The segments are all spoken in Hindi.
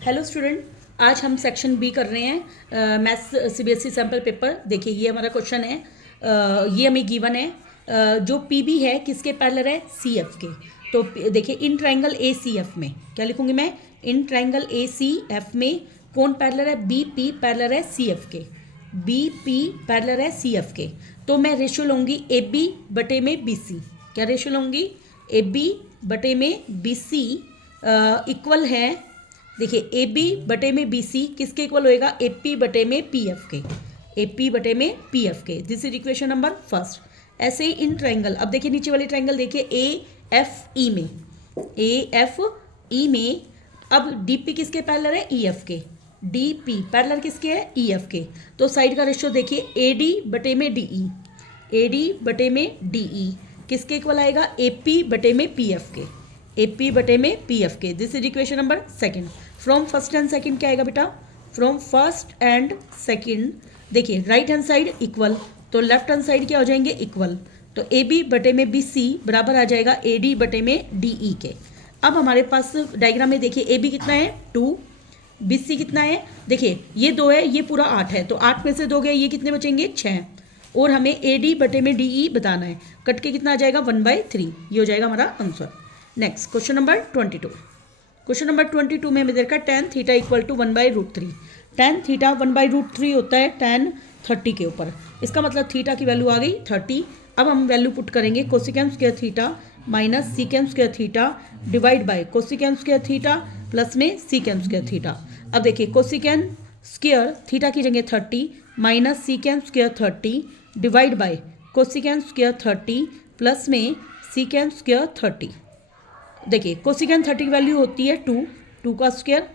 हेलो स्टूडेंट, आज हम सेक्शन बी कर रहे हैं मैथ्स सीबीएसई सैम्पल पेपर। देखिए ये हमारा क्वेश्चन है, ये हमें गिवन है। जो पीबी है किसके पैरेलल है? सीएफ के। तो देखिए इन ट्रायंगल एसीएफ में क्या लिखूंगी मैं? इन ट्रायंगल एसीएफ में कौन पैरेलल है? बीपी पैरेलल है सीएफ के। बीपी पैरेलल है सीएफ के। तो मैं रेशियो लूँगी एबी बटे में बीसी। क्या रेशियो लूँगी? एबी बटे में बीसी इक्वल है। देखिए ए बी बटे में बी सी किसके इक्वल होएगा? ए पी बटे में पी एफ के। ए पी बटे में पी एफ के। This is equation number first. ऐसे ही इन ट्रायंगल, अब देखिए नीचे वाली ट्रायंगल देखिए ए एफ ई में, ए एफ ई में अब डी पी किसके पैरेलल है? ई एफ के। डी पी पैरेलल किसके है? ई एफ के। तो साइड का रेशियो देखिए ए डी बटे में डी ई, ए डी बटे में डी ई किसके इक्वल आएगा? ए पी बटे में पी एफ के। ए पी बटे में पी एफ के। This is equation number second. From first and second क्या आएगा बेटा? फ्रॉम फर्स्ट एंड सेकंड देखिए राइट हैंड साइड इक्वल, तो लेफ्ट हैंड साइड क्या हो जाएंगे? इक्वल। तो ए बी बटे में बी सी बराबर आ जाएगा ए डी बटे में डी ई के। अब हमारे पास डायग्राम में देखिए ए बी कितना है? 2, बी सी कितना है? देखिए ये 2 है, ये पूरा 8 है, तो 8 में से 2 गए, ये कितने बचेंगे? 6। और हमें ए डी बटे में डी ई बताना है। कट के कितना आ जाएगा? 1/3। ये हो जाएगा हमारा answer. Next question number 22। Question number 22 में हमें देखा tan theta equal to 1/√3। tan theta 1/√3 होता है tan 30 के ऊपर। इसका मतलब थीटा की वैल्यू आ गई 30। अब हम वैल्यू पुट करेंगे cosecant square theta minus secant square theta divide by cosecant square theta plus में सीकेम स्क्वायर थीटा। अब देखिए कोसिकेम स्क्वायर थीटा की जगह 30 minus secant square 30 divide by cosecant square 30 plus में सीकेम स्क्वायर 30। देखिए कोसिकेन 30 की वैल्यू होती है 2 का स्क्वायर।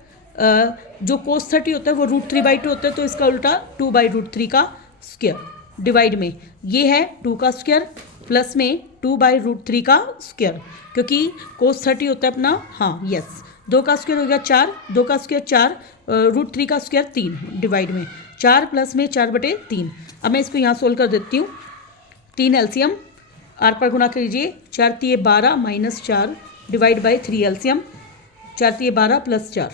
जो कोस 30 होता है वो √3/2 होता है, तो इसका उल्टा 2/√3 का स्क्वायर डिवाइड में ये है 2 का स्क्वायर प्लस में 2/√3 का स्क्वायर, क्योंकि कोस 30 होता है अपना, हाँ यस। 2 का स्क्वायर हो गया 4, 2 का स्क्वायर 4, √3 का स्क्वायर 3 डिवाइड में 4 प्लस में 4/3। अब मैं इसको यहाँ सोल्व कर देती हूँ। 3 एलसीएम आर पर गुना कीजिए, 4 3 12 minus 4 divide by 3 LCM, 4 3 12 plus 4।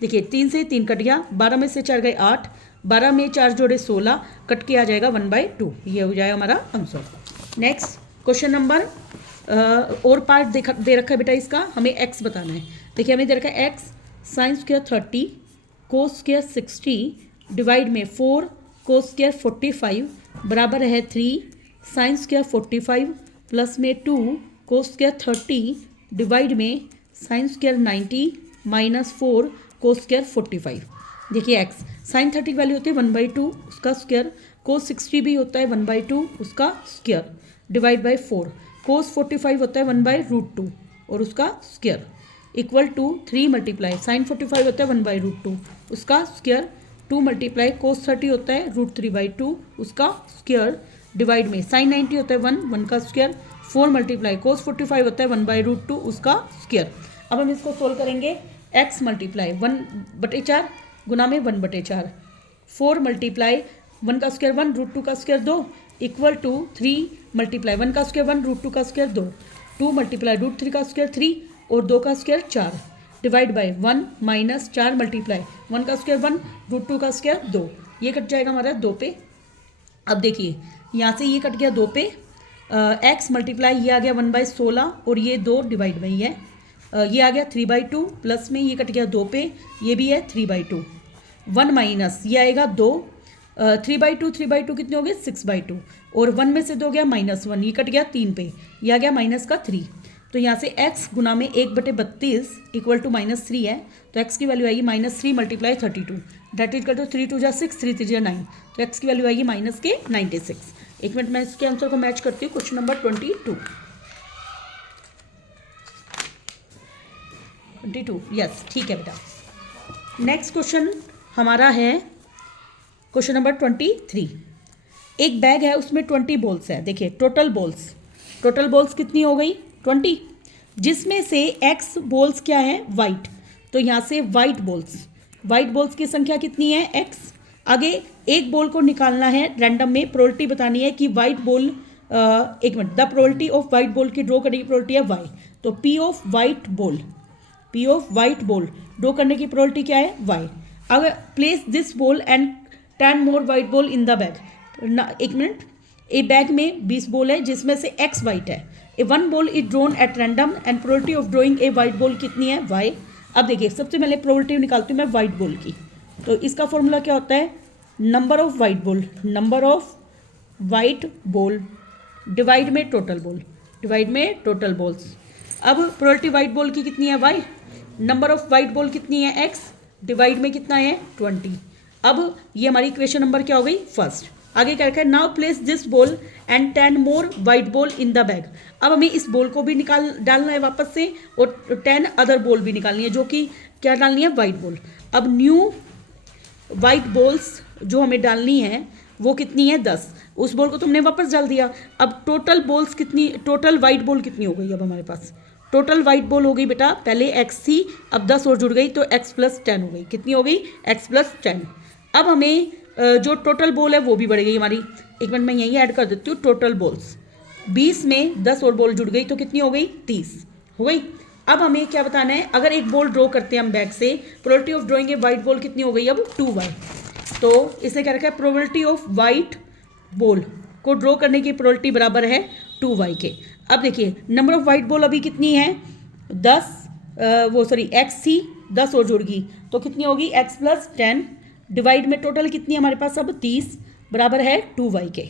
देखिए 3 से 3 कट गया, 12 में से 4 गए 8, 12 में 4 जोड़े 16, कट के आ जाएगा 1/2। ये हो जाएगा हमारा आंसर। नेक्स्ट क्वेश्चन नंबर और पार्ट दे रखा है बेटा, इसका हमें एक्स बताना है। देखिए हमें दे रखा है x sine square 30 cos square 60 divide में 4 कोस स्क्वायर 45 बराबर है 3 साइन स्क्वायर 45 प्लस में 2 कोस स्क्वायर 30 डिवाइड में sine square 90 minus 4 cos square 45। देखिए एक्स साइन 30 की वैल्यू होती है 1/2 उसका स्क्वायर, कोस 60 भी होता है 1/2 उसका स्क्वायर डिवाइड बाई 4, कोस 45 होता है 1/√2 और उसका square equal to 3 multiply sine 45 होता है 1/√2 उसका स्क्वायर 2 मल्टीप्लाई कोस 30 होता है √3/2 उसका स्क्वायर डिवाइड में साइन 90 होता है 1 का स्क्वायर, 4 मल्टीप्लाई कोस 45 होता है 1/√2 उसका स्क्वायर। अब हम इसको सोल्व करेंगे। x मल्टीप्लाई 1/4 गुना में 1/4, 4 मल्टीप्लाई 1 का स्क्वायर 1 √2 का स्क्वायर 2 इक्वल टू 3 मल्टीप्लाई 1 का स्क्वायर 1 √2 का स्क्वायर 2, 2 मल्टीप्लाई √3 का स्क्वायर 3 और 2 का square 4 divide by 1 minus 4 multiply 1 का स्क्वायर 1 √2 का स्क्वायर 2। ये कट जाएगा हमारा 2 पे। अब देखिए यहाँ से ये कट गया 2 पे, एक्स मल्टीप्लाई ये आ गया 1/16 और ये 2 डिवाइड में ही है, ये आ गया 3/2 प्लस में ये कट गया 2 पे, ये भी है 3/2, 1 माइनस ये आएगा 2, 3/2 कितने हो गए? 6/2 और 1 में से 2 गया -1, ये कट गया 3 पे, ये आ गया माइनस का 3। तो यहाँ से x गुना में 1/32 इक्वल टू -3 है, तो x की वैल्यू आएगी -3 multiply 32 that is equal to 3 2 6 3 3 9, तो x की वैल्यू आएगी -96। एक मिनट मैं इसके आंसर को मैच करती हूँ। क्वेश्चन नंबर 22 यस ठीक है बेटा। नेक्स्ट क्वेश्चन हमारा है क्वेश्चन नंबर 23। एक बैग है उसमें 20 बॉल्स है। देखिए टोटल बॉल्स कितनी हो गई? 20, जिसमें से x बॉल्स क्या है? वाइट। तो यहाँ से वाइट बॉल्स की संख्या कितनी है? x। आगे एक बॉल को निकालना है रैंडम में, प्रोबेबिलिटी बतानी है कि वाइट बॉल, एक minute, the probability of white ball की ड्रॉ करने की प्रोबेबिलिटी है y। तो p of white ball P of white ball draw करने की प्रोबेबिलिटी क्या है y। अगर place this ball and 10 more white ball in the bag, एक मिनट, ए बैग में 20 बॉल है जिसमें से x वाइट है। A one ball is drawn at random and probability of drawing a white ball कितनी है y। अब देखिए सबसे पहले प्रोबेबिलिटी निकालती हूँ मैं वाइट बॉल की, तो इसका फॉर्मूला क्या होता है, number of white ball, number of white ball divide में टोटल बॉल, डिवाइड में टोटल बॉल्स। अब प्रोबेबिलिटी वाइट बॉल की कितनी है y, number of white ball कितनी है x, डिवाइड में कितना है 20। अब ये हमारी इक्वेशन नंबर क्या हो गई फर्स्ट। आगे क्या रखा है, now place this ball and 10 more white ball in the bag. अब हमें इस बॉल को भी डालना है वापस से और 10 अदर बॉल भी निकालनी है, जो कि क्या डालनी है, वाइट बॉल। अब न्यू वाइट बॉल्स जो हमें डालनी है वो कितनी है 10, उस बॉल को तुमने वापस डाल दिया। अब टोटल बॉल्स कितनी, टोटल वाइट बॉल कितनी हो गई, अब हमारे पास टोटल वाइट बॉल हो गई बेटा, पहले x थी अब 10 और जुड़ गई तो x + 10 हो गई, कितनी हो गई x + 10। अब हमें जो टोटल बॉल है वो भी बढ़ गई हमारी, एक मिनट मैं यहीं ऐड कर देती हूँ, टोटल बॉल्स 20 में 10 और बॉल जुड़ गई तो कितनी हो गई 30 हो गई। अब हमें क्या बताना है, अगर एक बॉल ड्रॉ करते हैं हम बैग से, probability of drawing a white ball कितनी हो गई अब 2y। तो इसने क्या रखा है, प्रोबेबिलिटी ऑफ वाइट बॉल को ड्रॉ करने की प्रोबेबिलिटी बराबर है 2y के। अब देखिए नंबर ऑफ वाइट बॉल अभी कितनी है 10, x थी 10 और जुड़ गई तो कितनी होगी x + 10 डिवाइड में टोटल कितनी है हमारे पास अब 30 बराबर है 2y के।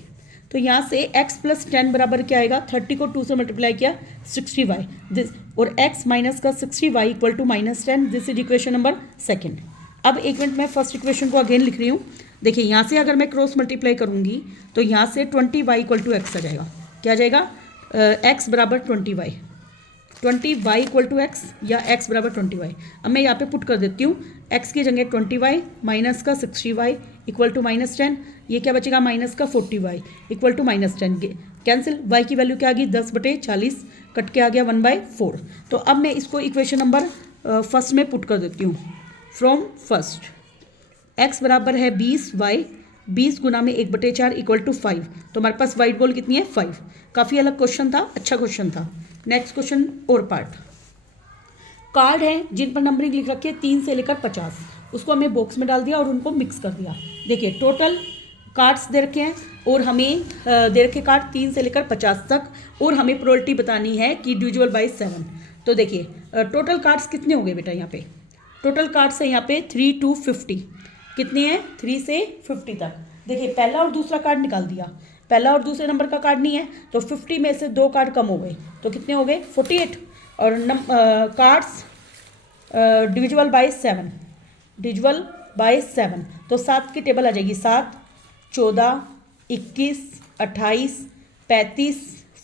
तो यहाँ से x + 10 बराबर क्या आएगा, 30 को 2 से मल्टीप्लाई किया 60y दिस, और x माइनस का 60y equal to -10, this is equation number second. अब एक मिनट मैं फर्स्ट इक्वेशन को अगेन लिख रही हूँ। देखिए यहाँ से अगर मैं क्रॉस मल्टीप्लाई करूँगी तो यहाँ से 20y = x आ जाएगा, क्या आ जाएगा, x बराबर 20y, 20y = x या x बराबर 20y। अब मैं यहाँ पे पुट कर देती हूँ, x की जगह 20y माइनस का 60y इक्वल टू -10, ये क्या बचेगा माइनस का 40y equal to -10 cancel, y की वैल्यू क्या आ गई 10/40 कट के आ गया 1/4। तो अब मैं इसको इक्वेशन नंबर फर्स्ट में पुट कर देती हूँ, फ्रॉम फर्स्ट x बराबर है 20y, 20 गुना में 1/4 इक्वल टू 5। तो हमारे पास वाइट बॉल कितनी है 5। काफ़ी अलग क्वेश्चन था, अच्छा क्वेश्चन था। नेक्स्ट क्वेश्चन और पार्ट, कार्ड है जिन पर नंबरिंग लिख रखी है 3 से लेकर 50, उसको हमें बॉक्स में डाल दिया और उनको मिक्स कर दिया। देखिए टोटल कार्ड्स दे रखे हैं और हमें दे रखे कार्ड 3 से लेकर 50 तक, और हमें प्रोबेबिलिटी बतानी है कि डिविजिबल बाय 7। तो देखिए टोटल कार्ड्स कितने हो गए बेटा, यहाँ पे टोटल कार्ड्स है यहाँ पे 3 to 50, कितने हैं 3 से 50 तक। देखिए पहला और दूसरा कार्ड निकाल दिया, पहला और दूसरे नंबर का कार्ड नहीं है तो 50 में से 2 कार्ड कम हो गए तो कितने हो गए 48। और cards divisible by 7, divisible by 7 तो 7 की टेबल आ जाएगी, 7, 14, 21, 28, 35,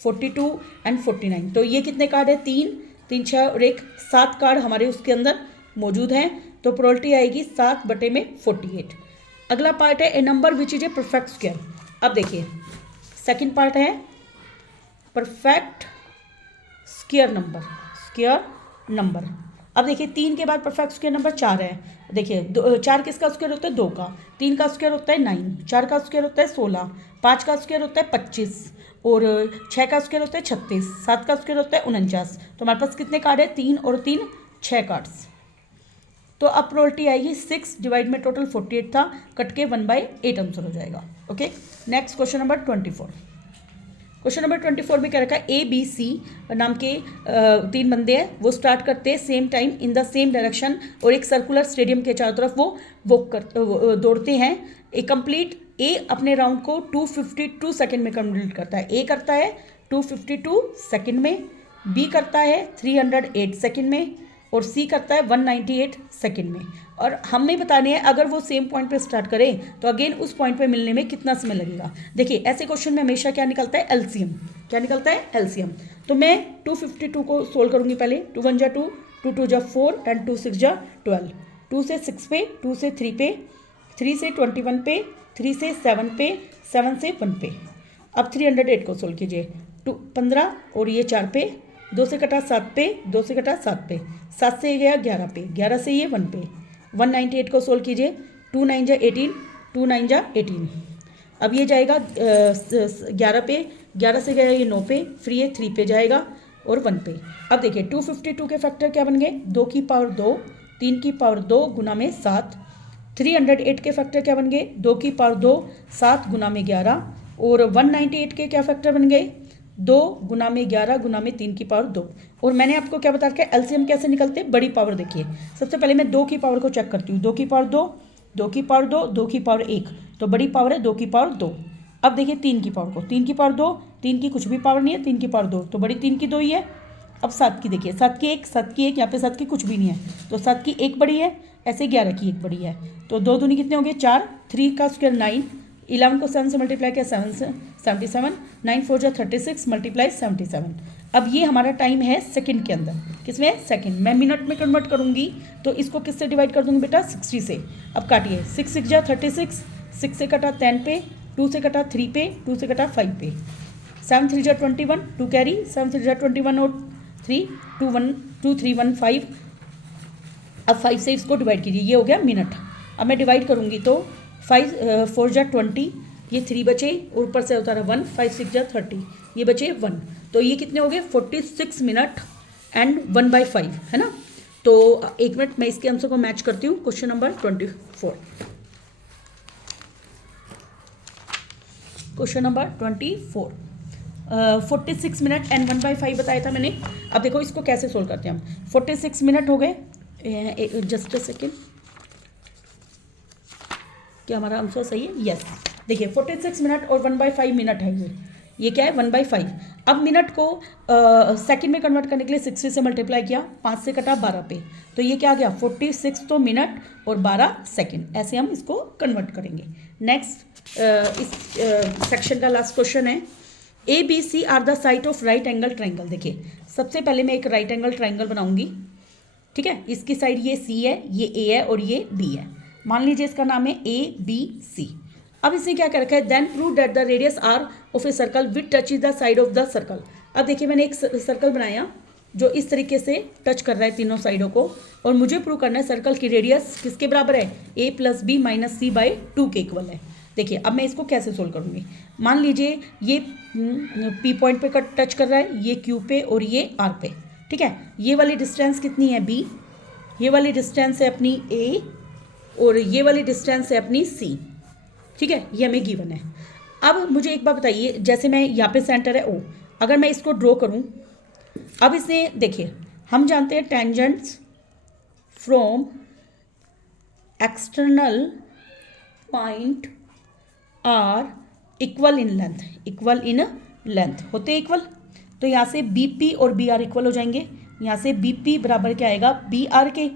42 एंड 49। तो ये कितने कार्ड है 3, 3, 6 और 1, 7 कार्ड हमारे उसके अंदर मौजूद हैं। तो प्रोबेबिलिटी आएगी 7/48। अगला पार्ट है a number which is a perfect square. अब देखिए सेकंड पार्ट है perfect square number, square number. अब देखिए 3 के बाद परफेक्ट स्क्वायर नंबर 4 है। देखिए 4 किसका स्क्वायर होता है 2 का, 3 का स्क्वायर होता है 9, 4 का स्क्वायर होता है 16, 5 का स्क्वायर होता है 25 और 6 का स्क्वायर होता है 36, 7 का स्क्वायर होता है 49। तो हमारे पास कितने कार्ड है 3 और 3 6 कार्ड्स। तो अब प्रोबेबिलिटी आएगी 6 डिवाइड में टोटल 48 था, कट के 1/8 आंसर हो जाएगा। Okay next question number 24। Question number 24 में क्या रखा है, ABC नाम के 3 बंदे हैं, वो स्टार्ट करते हैं same time in the same direction और एक सर्कुलर स्टेडियम के चारों तरफ वो दौड़ते हैं। ए कंप्लीट ए अपने राउंड को 252 सेकेंड में कंप्लीट करता है। ए करता है 252 सेकेंड में, बी करता है 308 सेकेंड में और सी करता है 198 सेकेंड में। और हमें बताने हैं अगर वो सेम पॉइंट पे स्टार्ट करें तो अगेन उस पॉइंट पे मिलने में कितना समय लगेगा। देखिए ऐसे क्वेश्चन में हमेशा क्या निकलता है एलसीएम, क्या निकलता है एलसीएम। तो मैं 252 को सोल्व करूंगी पहले, 2 1 जा 2, 2 2 जा 4 एंड 2 6 जा 12, 2 से 6 पे, 2 से 3 पे, 3 से 21 पे, 3 से 7 पे, 7 से 1 पे। अब 308 को सोल्व कीजिए, 15 और ये 4 पे, 2 से कटा 7 पे, 2 से कटा 7 पे, 7 से ये गया 11 पे, 11 से ये 1 पे। 198 को सोल्व कीजिए, 2 9 जा 18, 2 9 जा 18। अब ये जाएगा 11 पे, 11 से गया ये 9 पे, फिर ये 3 पे जाएगा, और 1 पे। अब देखिए 252 के फैक्टर क्या बन गए, 2 की पावर 2, 3 की पावर 2 गुना में 7। 308 के फैक्टर क्या बन गए, 2 की पावर 2, 7 गुना में 11। और 198 के क्या फैक्टर बन गए, 2 गुना में 11 गुना में 3 की पावर 2। और मैंने आपको क्या बता रखा है, एलसीएम कैसे निकलते हैं, बड़ी पावर। देखिए सबसे पहले मैं 2 की पावर को चेक करती हूँ, 2 की पावर 2, 2 की पावर 2, 2 की पावर 1, तो बड़ी पावर है 2 की पावर 2। अब देखिए 3 की पावर को, 3 की पावर 2, 3 की कुछ भी पावर नहीं है, 3 की पावर 2, तो बड़ी 3 की 2 ही है। अब 7 की देखिए, 7 की 1, 7 की 1, यहाँ पे 7 की कुछ भी नहीं है, तो 7 की 1 बड़ी है, ऐसे 11 की 1 बड़ी है, तो 2 दूनी कितने हो गए 4, 3 का स्क्वायर 9, 11 को 7 से मल्टीप्लाई किया 7 से 77, 9 4 जा 36 मल्टीप्लाई 77। अब ये हमारा टाइम है सेकंड के अंदर, किसमें, सेकंड। मैं मिनट में कन्वर्ट करूँगी तो इसको किससे डिवाइड कर दूँगी बेटा, 60 से। अब काटिए, 6 6 जा 36, 6 से कटा 10 पे, 2 से कटा 3 पे, 2 से कटा 5 पे, 7 3 जा 21, 2 कैरी, 7 3 जा 21 और 3, 2 1 2 3 1 5। अब 5 से इसको डिवाइड कीजिए, ये हो गया मिनट। अब मैं डिवाइड करूँगी तो 5 4 जा 20, ये 3 बचे और ऊपर से उतारा 1, 5 6 जा 30, ये बचे 1, तो ये कितने हो गए 46 मिनट एंड 1/5, है ना। तो 1 मिनट मैं इसके आंसर को मैच करती हूँ। Question number 24, question number 24, 46 minute and 1/5 बताया था मैंने। अब देखो इसको कैसे सोल्व करते हैं हम। 46 मिनट हो गए, जस्ट अ सेकेंड, क्या हमारा आंसर सही है, यस। देखिए 46 मिनट और 1/5 मिनट है, ये क्या है 1/5। अब मिनट को सेकंड में कन्वर्ट करने के लिए 60 से मल्टीप्लाई किया, 5 से कटा 12 पे, तो ये क्या आ गया 46 तो मिनट और 12 सेकंड, ऐसे हम इसको कन्वर्ट करेंगे। नेक्स्ट इस सेक्शन का लास्ट क्वेश्चन है, A B C are the side of right angle triangle. देखिए सबसे पहले मैं एक राइट एंगल ट्राइंगल बनाऊंगी, ठीक है। इसकी साइड ये सी है, ये ए है और ये बी है। मान लीजिए इसका नाम है ए बी सी। अब इसने क्या कर रखा है, then prove that the radius R of a circle which touches the side of the circle. अब देखिए मैंने एक सर्कल बनाया जो इस तरीके से टच कर रहा है तीनों साइडों को, और मुझे प्रूव करना है सर्कल की रेडियस किसके बराबर है, a + b - c/2 के इक्वल है। देखिए अब मैं इसको कैसे सोल्व करूँगी। मान लीजिए ये पी पॉइंट पे टच कर रहा है, ये क्यू पे और ये आर पे, ठीक है। ये वाली डिस्टेंस कितनी है b, ये वाली डिस्टेंस है अपनी a और ये वाली डिस्टेंस है अपनी c, ठीक है। ये हमें गिवन है। अब मुझे एक बात बताइए, जैसे मैं यहाँ पे सेंटर है o, अगर मैं इसको ड्रॉ करूँ, अब इसे देखिए हम जानते हैं tangents from external point are equal in length, equal in length होते हैं इक्वल, तो यहाँ से बी पी और बी आर इक्वल हो जाएंगे। यहाँ से बी पी बराबर क्या आएगा, बी आर के।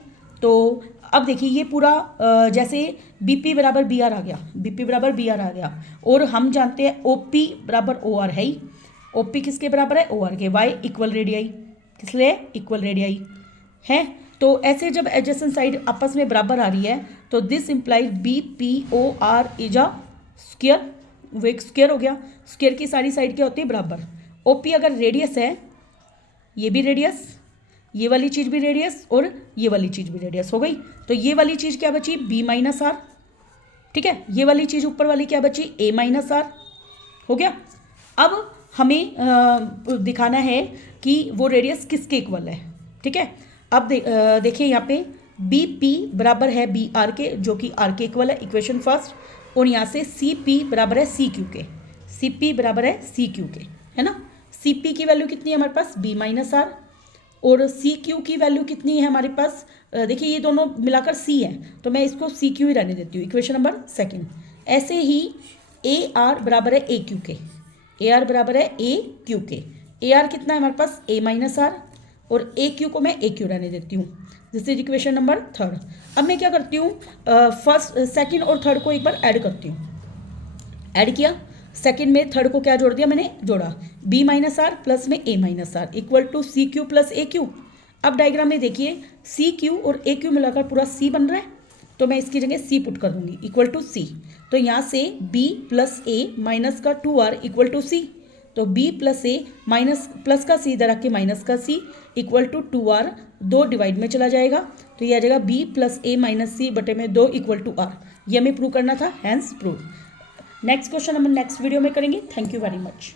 तो अब देखिए ये पूरा जैसे बी पी बराबर बी आर आ गया, बी पी बराबर बी आर आ गया, और हम जानते हैं ओ पी बराबर ओ आर है ही। ओ पी किसके बराबर है, ओ आर के। वाई इक्वल रेडियाई, किस लिए, इक्वल रेडियाई है। तो ऐसे जब एडजेसेंट साइड आपस में बराबर आ रही है तो this implies B P O R is a square, वो एक स्क्वायर हो गया। स्क्वायर की सारी साइड क्या होती है, बराबर। ओ पी अगर रेडियस है, ये भी रेडियस, ये वाली चीज़ भी रेडियस और ये वाली चीज़ भी रेडियस हो गई, तो ये वाली चीज़ क्या बची, b - r, ठीक है। ये वाली चीज़ ऊपर वाली क्या बची, a - r, हो गया। अब हमें दिखाना है कि वो रेडियस किसके इक्वल है, ठीक है। अब देखिए यहाँ पे बी पी बराबर है बी आर के, जो कि आर के इक्वल है, इक्वेशन फर्स्ट। और यहाँ से सी पी बराबर है सी क्यू के, सी पी बराबर है सी क्यू के, है ना। सी पी की वैल्यू कितनी है हमारे पास, b - r, और सी क्यू की वैल्यू कितनी है हमारे पास, देखिए ये दोनों मिलाकर सी है, तो मैं इसको सी क्यू ही रहने देती हूँ, इक्वेशन नंबर सेकंड। ऐसे ही ए आर बराबर है ए क्यू के, ए आर बराबर है ए क्यू के। ए आर कितना है हमारे पास, a - r, और ए क्यू को मैं ए क्यू रहने देती हूँ। This is equation number third. अब मैं क्या करती हूँ, फर्स्ट सेकंड और थर्ड को एक बार ऐड करती हूँ। ऐड किया, सेकंड में थर्ड को क्या जोड़ दिया मैंने, जोड़ा b - r प्लस में a - r equal to C Q plus A Q. अब डायग्राम में देखिए सी क्यू और ए क्यू मिलाकर पूरा c बन रहा है, तो मैं इसकी जगह c पुट कर दूंगी इक्वल टू c। तो यहाँ से b + a माइनस का 2r इक्वल टू c, तो b + a माइनस प्लस का c इधर आके माइनस का c equal to 2r, 2 divide में चला जाएगा, तो ये आ जाएगा b + a - c बटे में 2 इक्वल टू r। ये हमें प्रूव करना था, हैंस प्रूव। नेक्स्ट क्वेश्चन हम नेक्स्ट वीडियो में करेंगे। Thank you very much.